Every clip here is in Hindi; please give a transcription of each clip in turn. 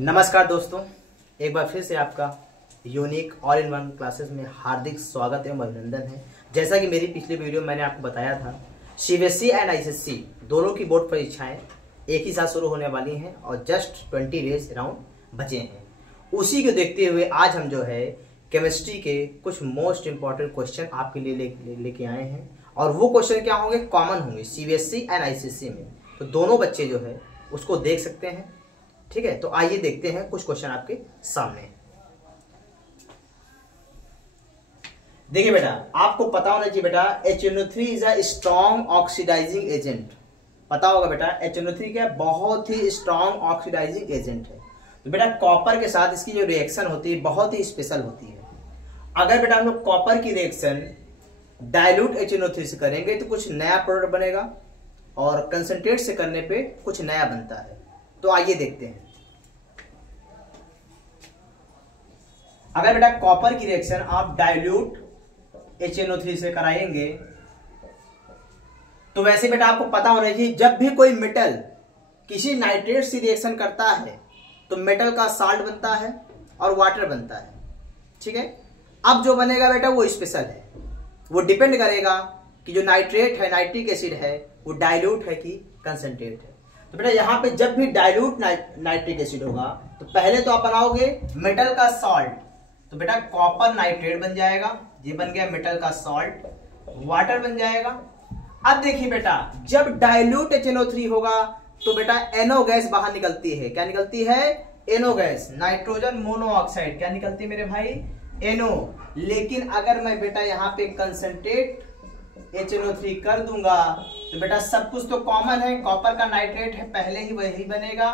नमस्कार दोस्तों, एक बार फिर से आपका unique all in one classes में हार्दिक स्वागत एवं अभिनंदन है। जैसा कि मेरी पिछली वीडियो मैंने आपको बताया था, सीबीएसई एंड आईसीएसई दोनों की बोर्ड परीक्षाएं एक ही साथ शुरू होने वाली हैं और जस्ट 20 डेज अराउंड बचे हैं। उसी को देखते हुए आज हम जो है केमिस्ट्री के कुछ मोस्ट इंपॉर्टेंट क्वेश्चन आपके लिए लेके आए हैं और वो क्वेश्चन क्या होंगे, कॉमन होंगे सीबीएसई एंड आईसीएसई में। तो दोनों बच्चे जो है उसको देख सकते हैं। ठीक है, तो आइए देखते हैं कुछ क्वेश्चन आपके सामने। देखिए बेटा, आपको पता होना चाहिए बेटा HNO3 is a strong oxidizing agent. पता होगा बेटा HNO3 क्या बहुत ही स्ट्रॉन्ग ऑक्सीडाइजिंग एजेंट है। तो बेटा कॉपर के साथ इसकी जो रिएक्शन होती है बहुत ही स्पेशल होती है। अगर बेटा हम लोग कॉपर की रिएक्शन डाइल्यूट HNO3 से करेंगे तो कुछ नया प्रोडक्ट बनेगा और कंसंट्रेट से करने पे कुछ नया बनता है। तो आइए देखते हैं। अगर बेटा कॉपर की रिएक्शन आप डाइल्यूट HNO3 से कराएंगे तो वैसे बेटा आपको पता होना चाहिए जब भी कोई मेटल किसी नाइट्रेट से रिएक्शन करता है तो मेटल का साल्ट बनता है और वाटर बनता है। ठीक है, अब जो बनेगा बेटा वो स्पेशल है, वो डिपेंड करेगा कि जो नाइट्रेट है, नाइट्रिक एसिड है, वो डाइल्यूट है कि कंसंट्रेट है। तो बेटा यहाँ पे जब भी डाइल्यूट नाइट्रिक एसिड होगा तो पहले तो आप बनाओगे मेटल का सॉल्ट। तो बेटा कॉपर नाइट्रेट बन जाएगा, ये बन गया मेटल का सॉल्ट, वाटर बन जाएगा। अब देखिए बेटा जब डाइल्यूट HNO3 होगा तो बेटा NO गैस बाहर निकलती है। क्या निकलती है? NO gas, nitrogen monoxide. क्या निकलती है मेरे भाई? NO। लेकिन अगर मैं बेटा यहाँ पे कंसंट्रेट HNO3 कर दूंगा तो बेटा सब कुछ तो कॉमन है, कॉपर का नाइट्रेट है पहले ही वही बनेगा,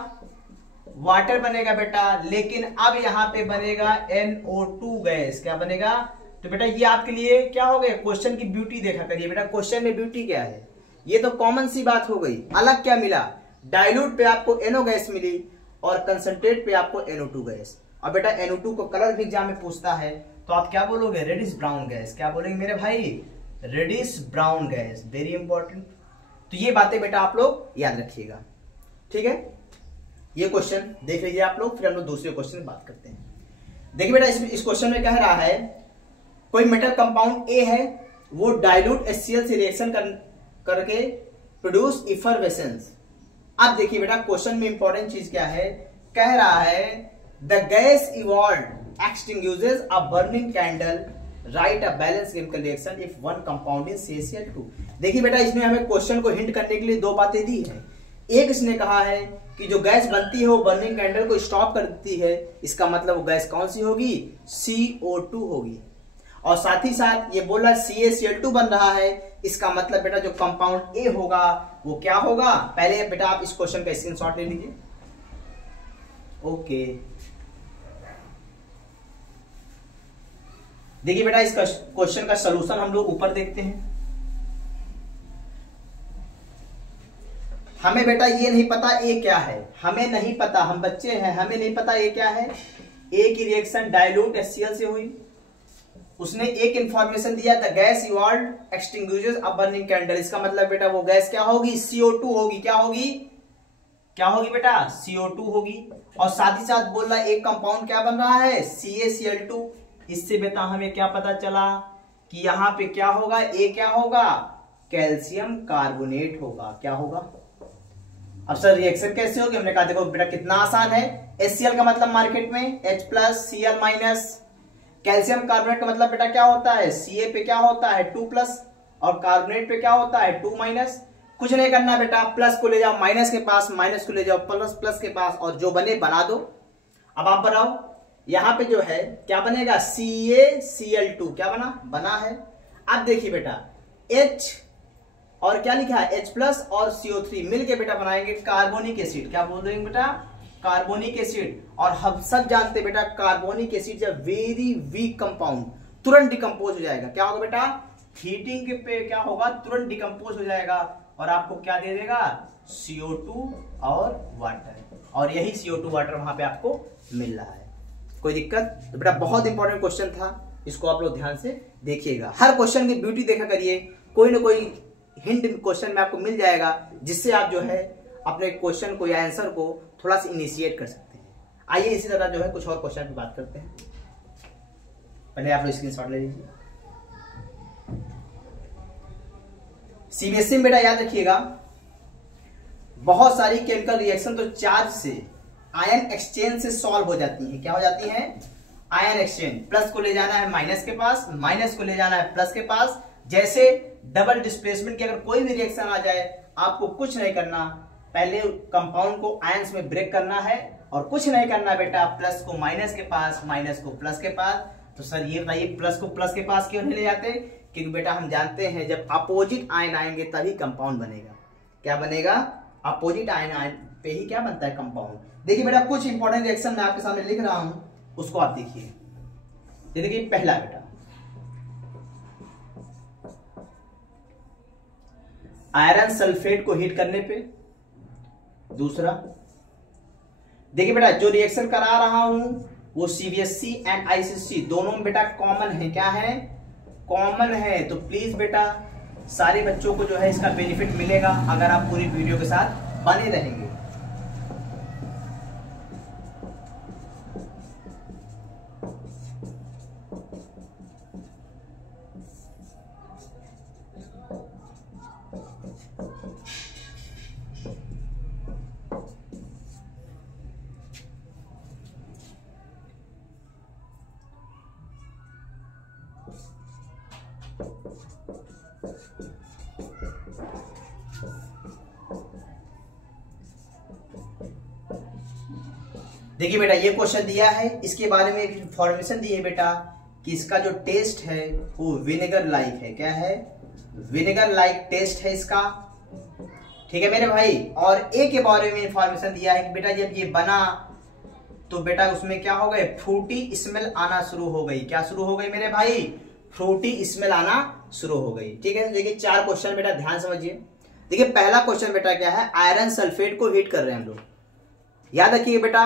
वाटर बनेगा बेटा, लेकिन अब यहाँ पे बनेगा NO2 गैस। क्या बनेगा? तो बेटा ये आपके लिए क्या हो गया, क्वेश्चन की ब्यूटी देखा करिए बेटा, क्वेश्चन में ब्यूटी क्या है, ये तो कॉमन सी बात हो गई। अलग क्या मिला? डाइल्यूट पे आपको NO गैस मिली और कंसंट्रेट पे आपको NO2 गैस। और बेटा NO2 को कलर भी एग्जाम में पूछता है तो आप क्या बोलोगे? Reddish brown gas. क्या बोलेंगे मेरे भाई? Reddish brown gas, very important. तो ये बातें बेटा आप लोग याद रखिएगा। ठीक है, ये क्वेश्चन देख लीजिए आप लोग, फिर हम लोग दूसरे क्वेश्चन में बात करते हैं। देखिए बेटा इस क्वेश्चन में कह रहा है कोई मेटल कंपाउंड A है, वो डाइल्यूट HCl से रिएक्शन करके प्रोड्यूस इफरवेसेंस। अब देखिए बेटा क्वेश्चन में इंपॉर्टेंट चीज क्या है, कह रहा है the gas evolved extinguishes a burning candle, write a balance chemical reaction if one compound is CaCl2। देखिए बेटा इसमें हमें क्वेश्चन को हिंट करने के लिए दो बातें दी है। एक इसने कहा है कि जो गैस बनती है वो बर्निंग कैंडल को स्टॉप कर देती है, इसका मतलब वो गैस कौन सी होगी? CO2 होगी। और साथ ही साथ ये बोला CaCl2 बन रहा है, इसका मतलब बेटा जो कंपाउंड A होगा वो क्या होगा? पहले बेटा आप इस क्वेश्चन का स्क्रीनशॉट ले लीजिए। ओके, देखिए बेटा इस क्वेश्चन का सलूशन हम लोग ऊपर देखते हैं। हमें बेटा ये नहीं पता A क्या है, हमें नहीं पता, हम बच्चे हैं, हमें नहीं पता A क्या है। A की रिएक्शन डाइल्यूट HCl से हुई, उसने एक इंफॉर्मेशन दिया the gas evolved extinguishes a burning candle, इसका मतलब बेटा वो गैस क्या होगी? CO2 होगी। क्या होगी? क्या होगी बेटा? CO2 होगी। और साथ ही साथ बोल रहा है एक कंपाउंड क्या बन रहा है? CaCl2। इससे बेटा हमें क्या पता चला कि यहाँ पे क्या होगा? A क्या होगा? कैल्शियम कार्बोनेट होगा। क्या होगा? अब सर रिएक्शन कैसे होगी? हमने कहा देखो बेटा कितना आसान है। HCl का मतलब मार्केट में H+Cl-, कैल्शियम कार्बोनेट का मतलब बेटा क्या होता है? Ca पे क्या होता है? 2+ और कार्बोनेट पे क्या होता है? 2-। कुछ नहीं करना बेटा, प्लस को ले जाओ माइनस के पास, माइनस को ले जाओ प्लस के पास, और जो बने बना दो। अब आप बनाओ, यहां पे जो है क्या बनेगा? CaCl2 क्या बना है। अब देखिए बेटा H और क्या लिखा है? H+ और CO3 मिलके बेटा बनाएंगे कार्बोनिक एसिड। क्या बोल रहे हैं बेटा? Carbonic acid. और हम सब जानते हैं बेटा कार्बोनिक एसिड जब वेरी वीक कंपाउंड तुरंत डिकम्पोज हो जाएगा। क्या होगा बेटा? हीटिंग पे क्या होगा? तुरंत डिकम्पोज हो जाएगा और आपको क्या दे देगा? CO2 और वाटर। और यही CO2 वाटर वहां पे आपको मिल रहा है। कोई दिक्कत? तो बेटा बहुत इंपॉर्टेंट क्वेश्चन था, इसको आप लोग ध्यान से देखिएगा। हर क्वेश्चन की ब्यूटी देखा करिए, कोई ना कोई हिंट क्वेश्चन में आपको मिल जाएगा जिससे आप जो है अपने क्वेश्चन को या आंसर को थोड़ा सा इनिशिएट कर सकते हैं। आइए इसी तरह जो है कुछ और क्वेश्चन पे बात करते हैं। पहले आप लोग स्क्रीनशॉट ले लीजिए। सीबीएसई में बेटा याद रखिएगा, बहुत सारी केमिकल रिएक्शन तो चार्ज से, आयन एक्सचेंज से सॉल्व हो जाती है। क्या हो जाती है? Ion exchange. प्लस को ले जाना है माइनस के पास, माइनस को ले जाना है प्लस के पास। जैसे डबल डिस्प्लेसमेंट की अगर कोई भी रिएक्शन आ जाए, आपको कुछ नहीं करना, पहले कंपाउंड को आयंस में ब्रेक करना है और कुछ नहीं करना बेटा, प्लस को माइनस के पास, माइनस को प्लस के पास। तो सर ये बताइए प्लस को प्लस के पास क्यों नहीं ले जाते? क्योंकि बेटा हम जानते हैं जब अपोजिट आयन आएंगे तभी कंपाउंड बनेगा। क्या बनेगा? अपोजिट आयन पे ही क्या बनता है? कंपाउंड। देखिए बेटा कुछ इंपॉर्टेंट रिएक्शन मैं आपके सामने लिख रहा हूं, उसको आप देखिए। देखिए पहला बेटा आयरन सल्फेट को हीट करने पे, दूसरा देखिए बेटा जो रिएक्शन करा रहा हूं वो सीबीएसई एंड आईसीएसई दोनों में बेटा कॉमन है। क्या है? कॉमन है। तो प्लीज बेटा सारे बच्चों को जो है इसका बेनिफिट मिलेगा अगर आप पूरी वीडियो के साथ बने रहेंगे। देखिए बेटा ये क्वेश्चन दिया है, इसके बारे में एक इंफॉर्मेशन दी है बेटा कि इसका जो टेस्ट है वो विनेगर लाइक है। क्या है? विनेगर लाइक टेस्ट है इसका। ठीक है मेरे भाई। और ए के बारे में इंफॉर्मेशन दिया है कि बेटा जब ये बना तो बेटा उसमें क्या हो गए? फ्रूटी स्मेल आना शुरू हो गई। क्या शुरू हो गई मेरे भाई? फ्रूटी स्मेल आना शुरू हो गई। ठीक है। देखिए 4 क्वेश्चन बेटा ध्यान समझिए। देखिए पहला क्वेश्चन बेटा क्या है? आयरन सल्फेट को हीट कर रहे हैं हम लोग। याद रखिए बेटा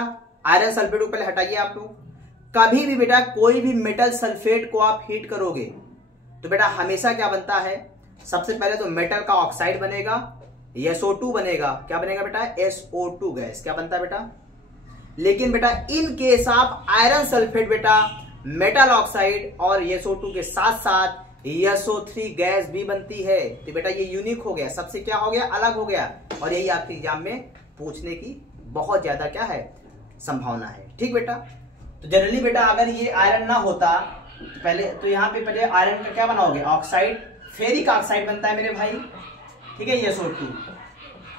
आयरन सल्फेट को पहले हटाइए आप लोग। कभी भी बेटा कोई भी मेटल सल्फेट को आप हीट करोगे तो बेटा हमेशा क्या बनता है? सबसे पहले तो मेटल का ऑक्साइड बनेगा, SO2 बनेगा। क्या बनेगा बेटा? SO2 gas. क्या बनता है बेटा? लेकिन बेटा इन केस आप आयरन सल्फेट बेटा मेटल ऑक्साइड और SO2 के साथ साथ SO3 गैस भी बनती है। तो बेटा ये यूनिक हो गया, सबसे क्या हो गया? अलग हो गया। और यही आपके एग्जाम में पूछने की बहुत ज्यादा क्या है? संभावना है। ठीक बेटा। तो जनरली बेटा अगर ये आयरन ना होता तो पहले तो यहाँ पे पहले आयरन का क्या बनाओगे? ऑक्साइड, फेरिक ऑक्साइड बनता है मेरे भाई। ठीक है SO2।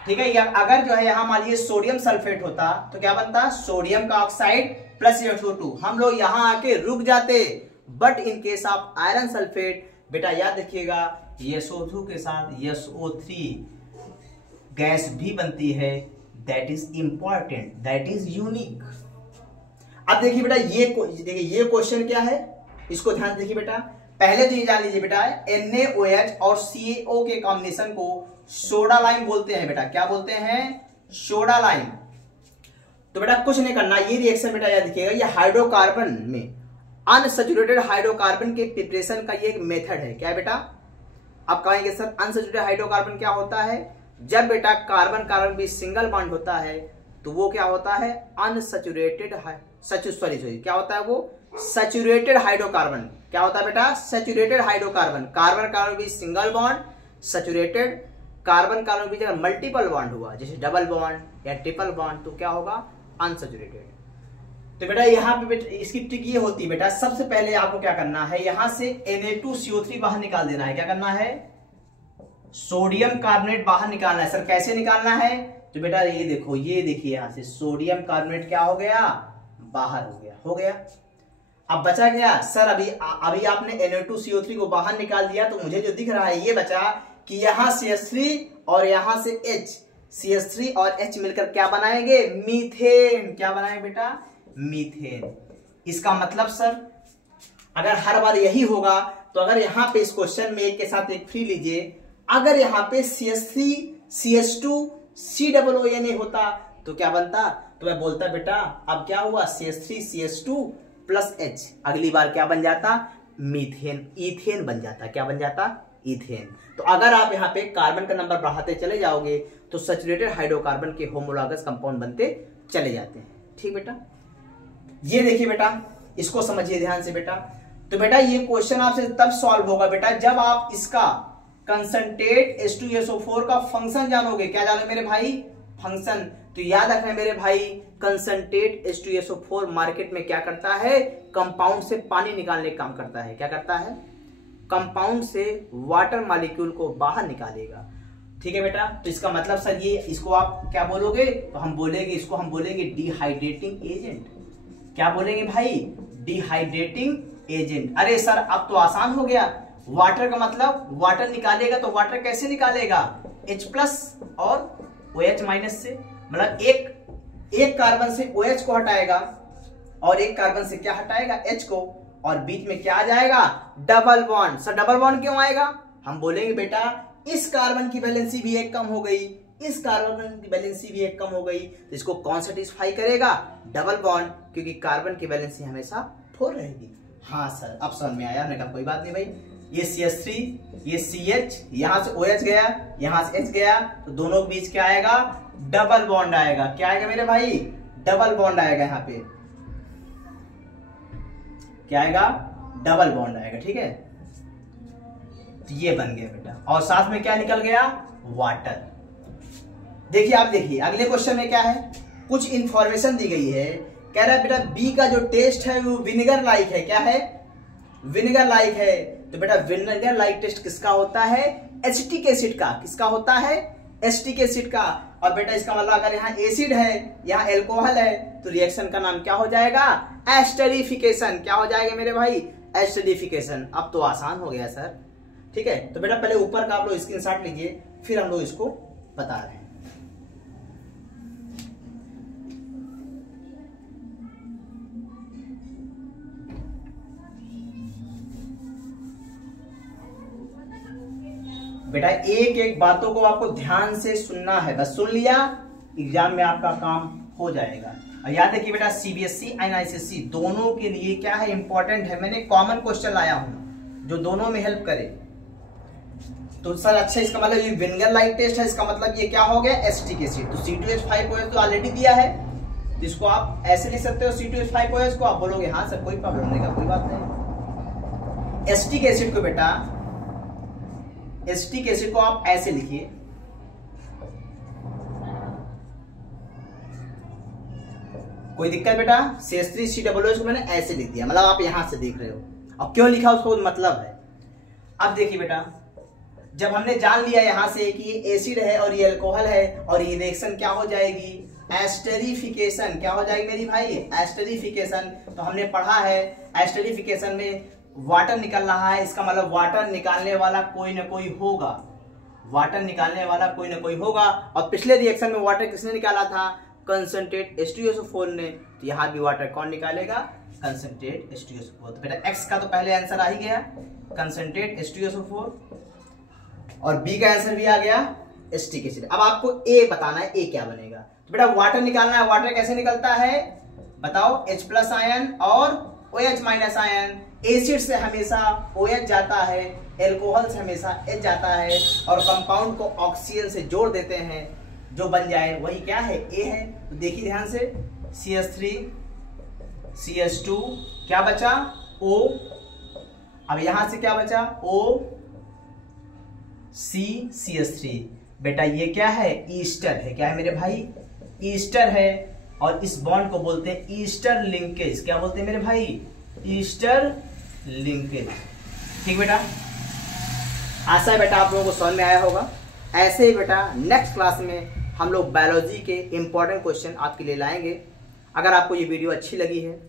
ठीक है। अगर जो है यहाँ मान लीजिए सोडियम सल्फेट होता तो क्या बनता? सोडियम का ऑक्साइड प्लस SO2। हम लोग यहाँ आके रुक जाते। But in case of iron sulphate बेटा याद रखिएगा SO2 के साथ SO3 गैस भी बनती है। That is important, that is unique. अब देखिए बेटा ये क्वेश्चन क्या है, इसको ध्यान देखिए बेटा। पहले तो ये जान लीजिए बेटा NaOH और CaO के कॉम्बिनेशन को सोडा लाइम बोलते हैं बेटा। क्या बोलते हैं? Soda lime. तो बेटा कुछ नहीं करना, ये रिएक्शन बेटा याद रखिएगा ये हाइड्रोकार्बन में अनसैचुरेटेड हाइड्रोकार्बन के प्रिपरेशन का ये एक मेथड है। क्या है बेटा? आप कहेंगे सर अनसैचुरेटेड हाइड्रोकार्बन क्या होता है? जब बेटा कार्बन कार्बन भी सिंगल बॉन्ड होता है तो वो क्या होता है? अनसैचुरेटेड सॉरी क्या होता है वो? Saturated hydrocarbon. क्या होता है बेटा? Saturated hydrocarbon. कार्बन कार्बन भी single bond, saturated carbon carbon भी अगर मल्टीपल बॉन्ड हुआ जैसे डबल बॉन्ड या ट्रिपल बॉन्ड तो क्या होगा? अनसैचुरेटेड। तो बेटा यहाँ पे इसकी ट्रिक ये होती है बेटा, सबसे पहले आपको क्या करना है? यहां से Na2CO3 बाहर निकाल देना है। क्या करना है? सोडियम कार्बोनेट बाहर निकालना है। सर कैसे निकालना है? तो बेटा ये देखो, ये देखिए यहां से सोडियम कार्बोनेट क्या हो गया? बाहर हो गया। अब बचा क्या? सर अभी आपने Na2CO3 को बाहर निकाल दिया तो मुझे जो दिख रहा है ये बचा कि यहां CH3 और यहां से H, CH3 और H मिलकर क्या बनाएंगे? मीथेन। क्या बनाएंगे बेटा? मीथेन। इसका मतलब सर अगर हर बार यही होगा तो अगर यहां पे इस क्वेश्चन में एक के साथ एक फ्री लीजिए, अगर यहां पे CH3 CH2 COONA होता तो क्या बनता? तो मैं बोलता बेटा अब क्या हुआ? CH3 CH2 प्लस H, अगली बार क्या बन जाता? मीथेन, इथेन बन जाता। क्या बन जाता? इथेन। तो अगर आप यहाँ पे कार्बन का नंबर बढ़ाते चले जाओगे तो सैचुरेटेड हाइड्रोकार्बन के होमोलॉगस कंपाउंड बनते चले जाते हैं। ठीक बेटा। ये देखिए बेटा, इसको समझिए ध्यान से बेटा। तो बेटा ये क्वेश्चन आपसे तब सॉल्व होगा बेटा जब आप इसका कंसंट्रेट H2SO4 का फंक्शन जानोगे। क्या जानो मेरे भाई? फंक्शन। तो याद रखना मेरे भाई, कंसंट्रेट H2SO4 मार्केट में क्या करता है? कंपाउंड से पानी निकालने का काम करता है। क्या करता है? कंपाउंड से वाटर मॉलिक्यूल को बाहर निकालेगा। ठीक है बेटा, तो इसका मतलब सर ये, इसको आप क्या बोलोगे? तो हम बोलेंगे, इसको हम बोलेंगे डिहाइड्रेटिंग एजेंट। क्या बोलेंगे भाई? Dehydrating agent. अरे सर अब तो आसान हो गया। वाटर का मतलब वाटर निकालेगा, तो वाटर कैसे निकालेगा? H+ और OH- से। मतलब एक कार्बन से OH को हटाएगा और एक कार्बन से क्या हटाएगा? H को, और बीच में क्या आ जाएगा? Double bond. Sir double bond क्यों आएगा? हम बोलेंगे बेटा इस कार्बन की वैलेंसी भी एक कम हो गई, इस कार्बन की वैलेंसी भी एक कम हो गई, तो इसको कौन सेटिस्फाई करेगा? डबल बॉन्ड, क्योंकि कार्बन की वैलेंसी हमेशा 4 रहेगी। हाँ सर अब समझ में आया। हमने कहा कोई बात नहीं भाई, ये CH3, ये CH, यहां से OH गया, यहां से H गया, तो दोनों के बीच क्या आएगा? डबल बॉन्ड आएगा। क्या आएगा मेरे भाई? डबल बॉन्ड आएगा। यहाँ पे क्या आएगा? डबल बॉन्ड आएगा। ठीक है, तो ये बन गया बेटा, और साथ में क्या निकल गया? वाटर। देखिए आप देखिए अगले क्वेश्चन में क्या है, कुछ इंफॉर्मेशन दी गई है। कह रहा है बेटा बी का जो टेस्ट है वो विनेगर लाइक है। क्या है? विनेगर लाइक है। तो बेटा विनेगर लाइक टेस्ट किसका होता है? एसिटिक एसिड का। किसका होता है? एसिटिक एसिड का। और बेटा इसका मतलब अगर यहाँ एसिड है, यहाँ एल्कोहल है, तो रिएक्शन का नाम क्या हो जाएगा? एस्टरीफिकेशन। क्या हो जाएगा मेरे भाई? एस्टरीफिकेशन। अब तो आसान हो गया सर। ठीक है, तो बेटा पहले ऊपर का आप लोग स्क्रीनशॉट लीजिए, फिर हम लोग इसको बता रहे हैं। बेटा एक एक बातों को आपको ध्यान से सुनना है, बस सुन लिया एग्जाम में आपका काम हो जाएगा। और याद रखिए बेटा CBSE एंड ICSE दोनों के लिए क्या है? इंपॉर्टेंट है। मैंने कॉमन क्वेश्चन लाया हूं जो दोनों में हेल्प करे। तो सर अच्छा इसका मतलब ये विनेगर लाइक टेस्ट है, इसका मतलब ये क्या हो गया? Acetic acid. तो C2H5OH तो ऑलरेडी दिया है, तो इसको आप ऐसे लिख सकते हो C2H5OH को। आप बोलोगे हाँ सर कोई प्रॉब्लम नहीं का, कोई बात नहीं। एसिटिक एसिड को बेटा, एसिटिक एसिड को आप ऐसे लिखिए, कोई दिक्कत बेटा? CH3COOH को मैंने ऐसे लिख दिया, मतलब आप यहां से देख रहे हो। अब क्यों लिखा उसको मतलब है। अब देखिए बेटा जब हमने जान लिया यहां से कि ये एसिड है और ये अल्कोहल है, और ये रिएक्शन क्या हो जाएगी? एस्टरीफिकेशन। क्या हो जाएगी मेरी भाई? एस्टरीफिकेशन। तो हमने पढ़ा है एस्टरीफिकेशन में वाटर निकल रहा है, इसका मतलब वाटर निकालने वाला कोई ना कोई होगा। वाटर निकालने वाला कोई ना कोई होगा। और पिछले रिएक्शन में वाटर किसने निकाला था? कंसंट्रेट H2SO4 ने। तो यहां भी वाटर कौन निकालेगा? Concentrate H2SO4। तो बेटा X का तो पहले आंसर आ ही गया, कंसंट्रेट H2SO4, और B का आंसर भी आ गया एसिटिक एसिड। अब आपको A बताना है, A क्या बनेगा? तो बेटा वाटर निकालना है। वाटर कैसे निकलता है बताओ? H+ आयन और OH- आयन। एसिड से हमेशा OH जाता है, एल्कोहल से हमेशा H जाता है, और कंपाउंड को ऑक्सीजन से जोड़ देते हैं, जो बन जाए वही क्या है? A है। तो देखिए ध्यान से, CH3 CH2 क्या बचा? O। अब यहां से क्या बचा? O C CH3। बेटा ये क्या है? ईस्टर है। क्या है मेरे भाई? ईस्टर है। और इस बॉन्ड को बोलते हैं ईस्टर लिंकेज। क्या बोलते हैं मेरे भाई? Easter linkage. ठीक बेटा, आशा है बेटा आप लोगों को समझ में आया होगा। ऐसे ही बेटा नेक्स्ट क्लास में हम लोग बायोलॉजी के इंपॉर्टेंट क्वेश्चन आपके लिए लाएंगे। अगर आपको ये वीडियो अच्छी लगी है,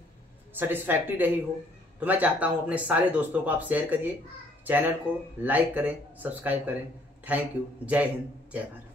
सेटिस्फैक्ट्री रही हो, तो मैं चाहता हूँ अपने सारे दोस्तों को आप शेयर करिए, चैनल को लाइक करें, सब्सक्राइब करें। Thank you. जय हिंद, जय भारत।